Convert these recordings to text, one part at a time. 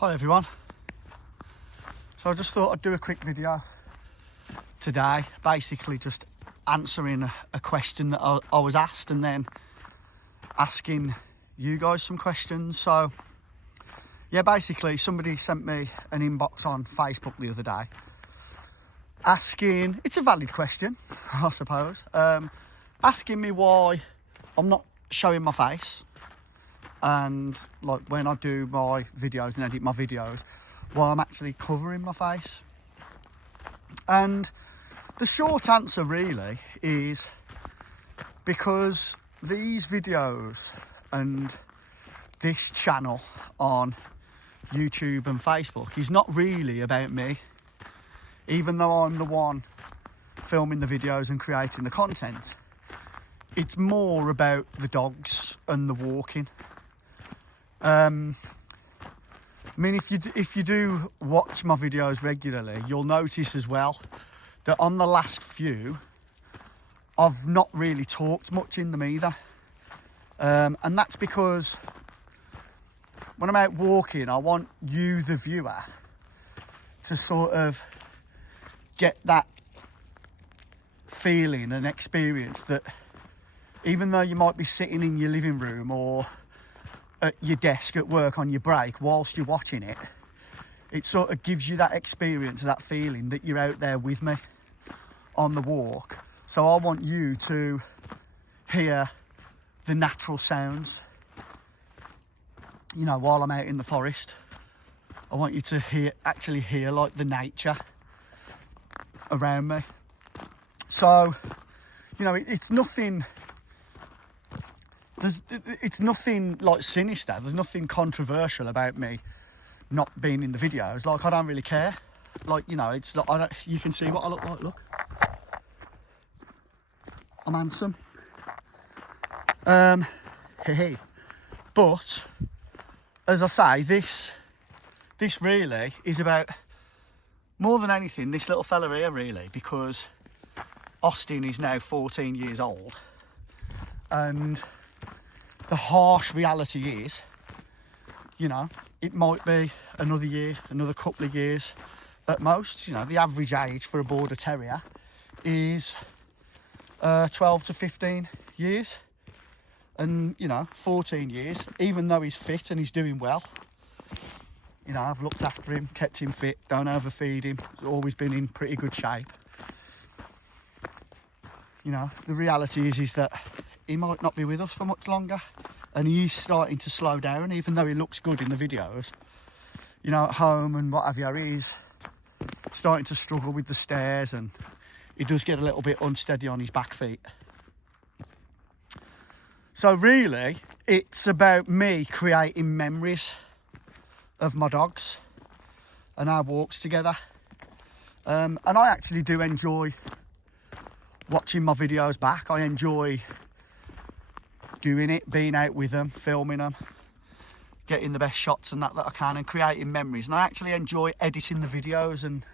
Hi everyone. So I just thought I'd do a quick video today, basically just answering a question that I was asked and then asking you guys some questions. So yeah, basically somebody sent me an inbox on Facebook the other day asking, it's a valid question I suppose, asking me why I'm not showing my face, and like when I do my videos and edit my videos, why I'm actually covering my face. And the short answer really is because these videos and this channel on YouTube and Facebook is not really about me, even though I'm the one filming the videos and creating the content. It's more about the dogs and the walking. I mean, if you do watch my videos regularly, you'll notice as well that on the last few, I've not really talked much in them either. And that's because when I'm out walking, I want you, the viewer, to sort of get that feeling and experience that even though you might be sitting in your living room or at your desk at work on your break whilst you're watching it, it sort of gives you that experience, that feeling that you're out there with me on the walk. So I want you to hear the natural sounds, you know, while I'm out in the forest. I want you to actually hear like the nature around me. So, you know, it's nothing like sinister. There's nothing controversial about me not being in the videos. Like, I don't really care. Like, you know, it's like, you can see what I look like. Look, I'm handsome. Hey. But as I say, this really is about, more than anything, this little fella here really, because Austin is now 14 years old, and the harsh reality is, you know, it might be another year, another couple of years at most. You know, the average age for a Border Terrier is 12 to 15 years. And, you know, 14 years, even though he's fit and he's doing well, you know, I've looked after him, kept him fit, don't overfeed him, he's always been in pretty good shape. You know, the reality is that he might not be with us for much longer, and he's starting to slow down, even though he looks good in the videos. You know, at home and what have you, he's starting to struggle with the stairs, and he does get a little bit unsteady on his back feet. So really, it's about me creating memories of my dogs and our walks together. And I actually do enjoy watching my videos back. I enjoy doing it, being out with them, filming them, getting the best shots and that I can, and creating memories. And I actually enjoy editing the videos and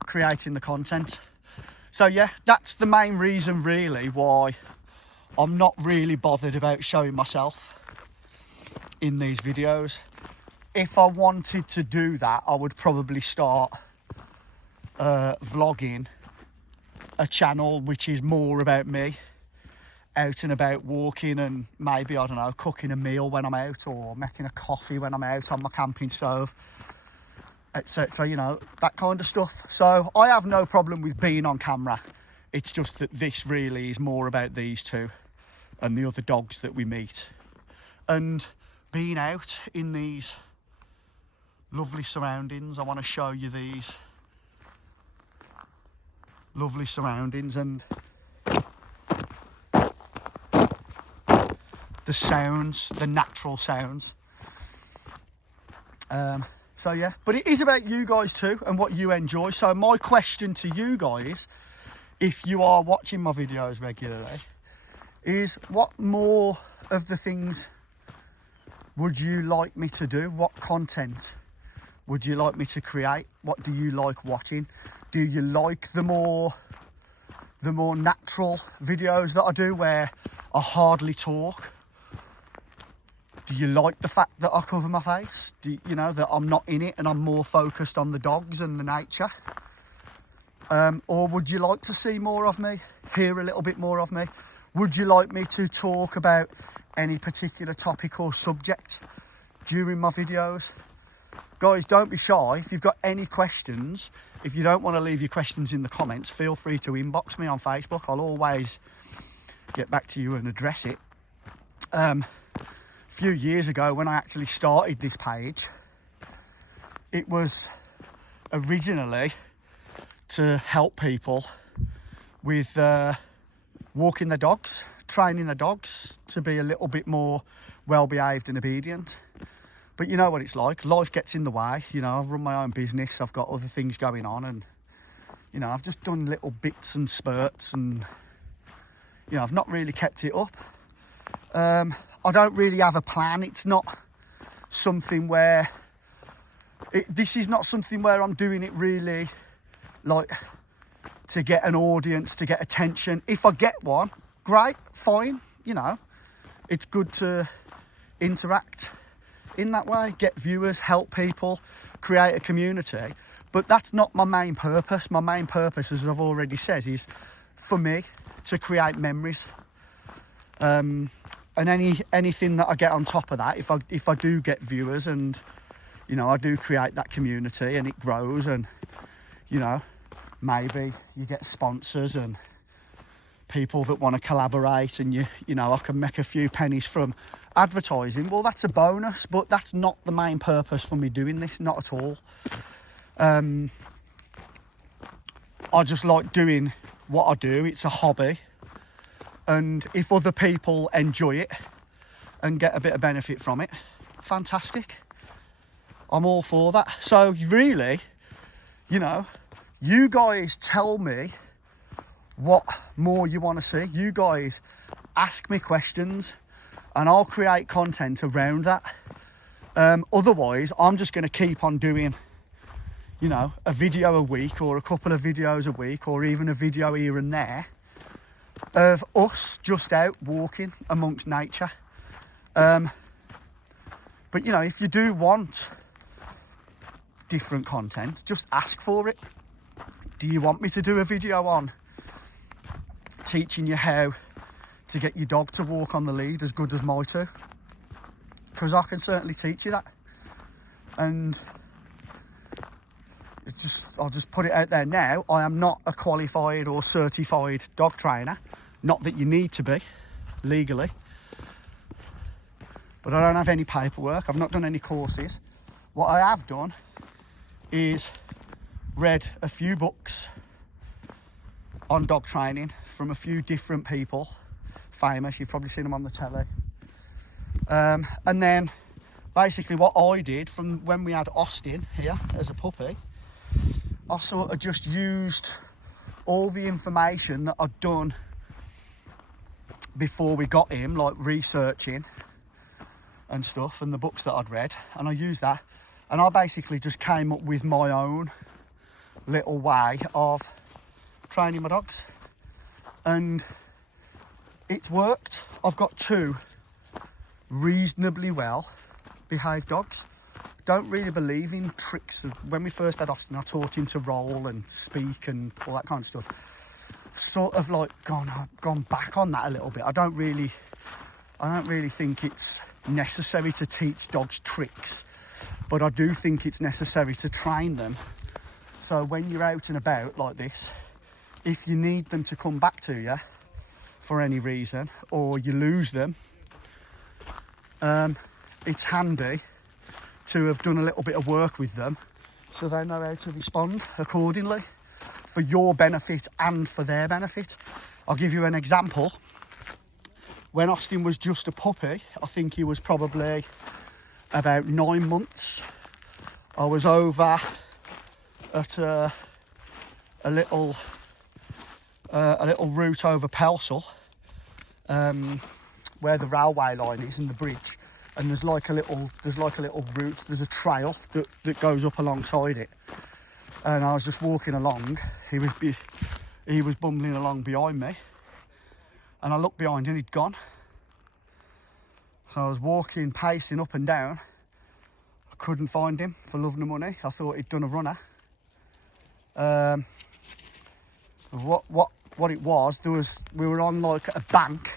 creating the content. So yeah, that's the main reason really why I'm not really bothered about showing myself in these videos. If I wanted to do that, I would probably start vlogging a channel which is more about me, out and about walking, and maybe, I don't know, cooking a meal when I'm out, or making a coffee when I'm out on my camping stove, etc. You know, that kind of stuff. So I have no problem with being on camera. It's just that this really is more about these two and the other dogs that we meet, and being out in these lovely surroundings. I want to show you these lovely surroundings and the sounds, the natural sounds. So yeah, but it is about you guys too and what you enjoy. So my question to you guys, if you are watching my videos regularly, is what more of the things would you like me to do? What content would you like me to create? What do you like watching? Do you like the more natural videos that I do where I hardly talk? Do you like the fact that I cover my face? You know, that I'm not in it and I'm more focused on the dogs and the nature? Or would you like to see more of me? Hear a little bit more of me? Would you like me to talk about any particular topic or subject during my videos? Guys, don't be shy. If you've got any questions, if you don't want to leave your questions in the comments, feel free to inbox me on Facebook. I'll always get back to you and address it. A few years ago, when I actually started this page, it was originally to help people with walking their dogs, training their dogs to be a little bit more well-behaved and obedient. But you know what it's like, life gets in the way. You know, I've run my own business, I've got other things going on, and you know, I've just done little bits and spurts, and you know, I've not really kept it up. I don't really have a plan. It's not something where this is not something where I'm doing it really like to get an audience, to get attention. If I get one, great, fine. You know, it's good to interact in that way, get viewers, help people, create a community. But that's not my main purpose. My main purpose, as I've already said, is for me to create memories. And anything that I get on top of that, if I do get viewers and, you know, I do create that community and it grows, and, you know, maybe you get sponsors and people that want to collaborate, and you know, I can make a few pennies from advertising. Well, that's a bonus, but that's not the main purpose for me doing this, not at all. I just like doing what I do. It's a hobby. And if other people enjoy it and get a bit of benefit from it, fantastic. I'm all for that. So really, you know, you guys tell me what more you want to see. You guys ask me questions and I'll create content around that. Otherwise, I'm just going to keep on doing, you know, a video a week or a couple of videos a week, or even a video here and there of us just out walking amongst nature. But you know, if you do want different content, just ask for it. Do you want me to do a video on teaching you how to get your dog to walk on the lead as good as my two? Because I can certainly teach you that. And I'll just put it out there now. I am not a qualified or certified dog trainer. Not that you need to be legally. But I don't have any paperwork. I've not done any courses. What I have done is read a few books on dog training from a few different people, famous. You've probably seen them on the telly. And then basically what I did from when we had Austin here as a puppy, I sort of just used all the information that I'd done before we got him, like researching and stuff, and the books that I'd read, and I used that, and I basically just came up with my own little way of training my dogs, and it's worked. I've got two reasonably well behaved dogs. Don't really believe in tricks. When we first had Austin, I taught him to roll and speak and all that kind of stuff. Sort of like gone back on that a little bit. I don't really think it's necessary to teach dogs tricks, but I do think it's necessary to train them. So when you're out and about like this, if you need them to come back to you for any reason, or you lose them, it's handy to have done a little bit of work with them so they know how to respond accordingly for your benefit and for their benefit. I'll give you an example. When Austin was just a puppy, I think he was probably about 9 months, I was over at a little route over Pelsall, where the railway line is and the bridge, and there's like a little route, there's a trail that goes up alongside it, and I was just walking along. He was bumbling along behind me, and I looked behind and he'd gone. So I was walking, pacing up and down. I couldn't find him for love nor money. I thought he'd done a runner. What it was, we were on like a bank,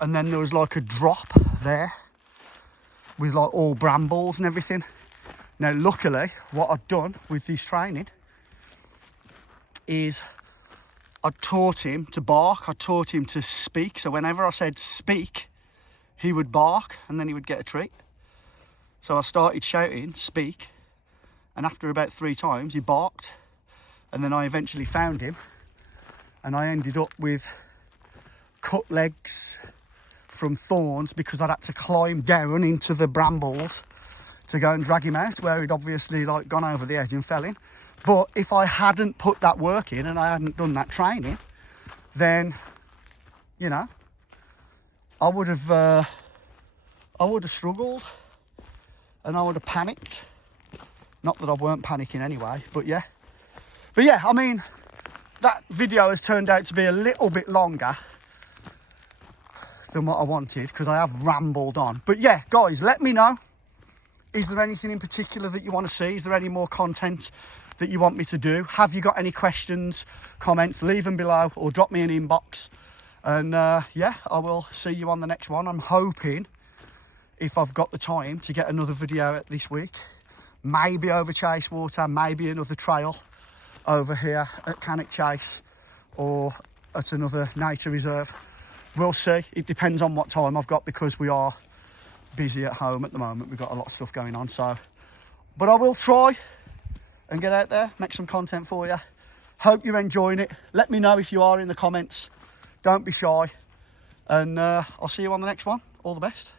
and then there was like a drop there with like all brambles and everything. Now luckily what I'd done with this training is I taught him to bark, I taught him to speak. So whenever I said speak, he would bark and then he would get a treat. So I started shouting speak, and after about 3 times he barked, and then I eventually found him, and I ended up with cut legs from thorns because I'd had to climb down into the brambles to go and drag him out, where he'd obviously like gone over the edge and fell in. But if I hadn't put that work in and I hadn't done that training, then, you know, I would have struggled and I would have panicked. Not that I weren't panicking anyway, but yeah. But yeah, I mean, that video has turned out to be a little bit longer than what I wanted because I have rambled on. But yeah, guys, let me know. Is there anything in particular that you want to see? Is there any more content that you want me to do? Have you got any questions, comments? Leave them below or drop me an inbox. And yeah, I will see you on the next one. I'm hoping, if I've got the time, to get another video out this week. Maybe over Chase Water, maybe another trail over here at Cannock Chase or at another nature reserve. We'll see. It depends on what time I've got because we are busy at home at the moment. We've got a lot of stuff going on. So, but I will try and get out there, make some content for you. Hope you're enjoying it. Let me know if you are in the comments. Don't be shy. And I'll see you on the next one. All the best.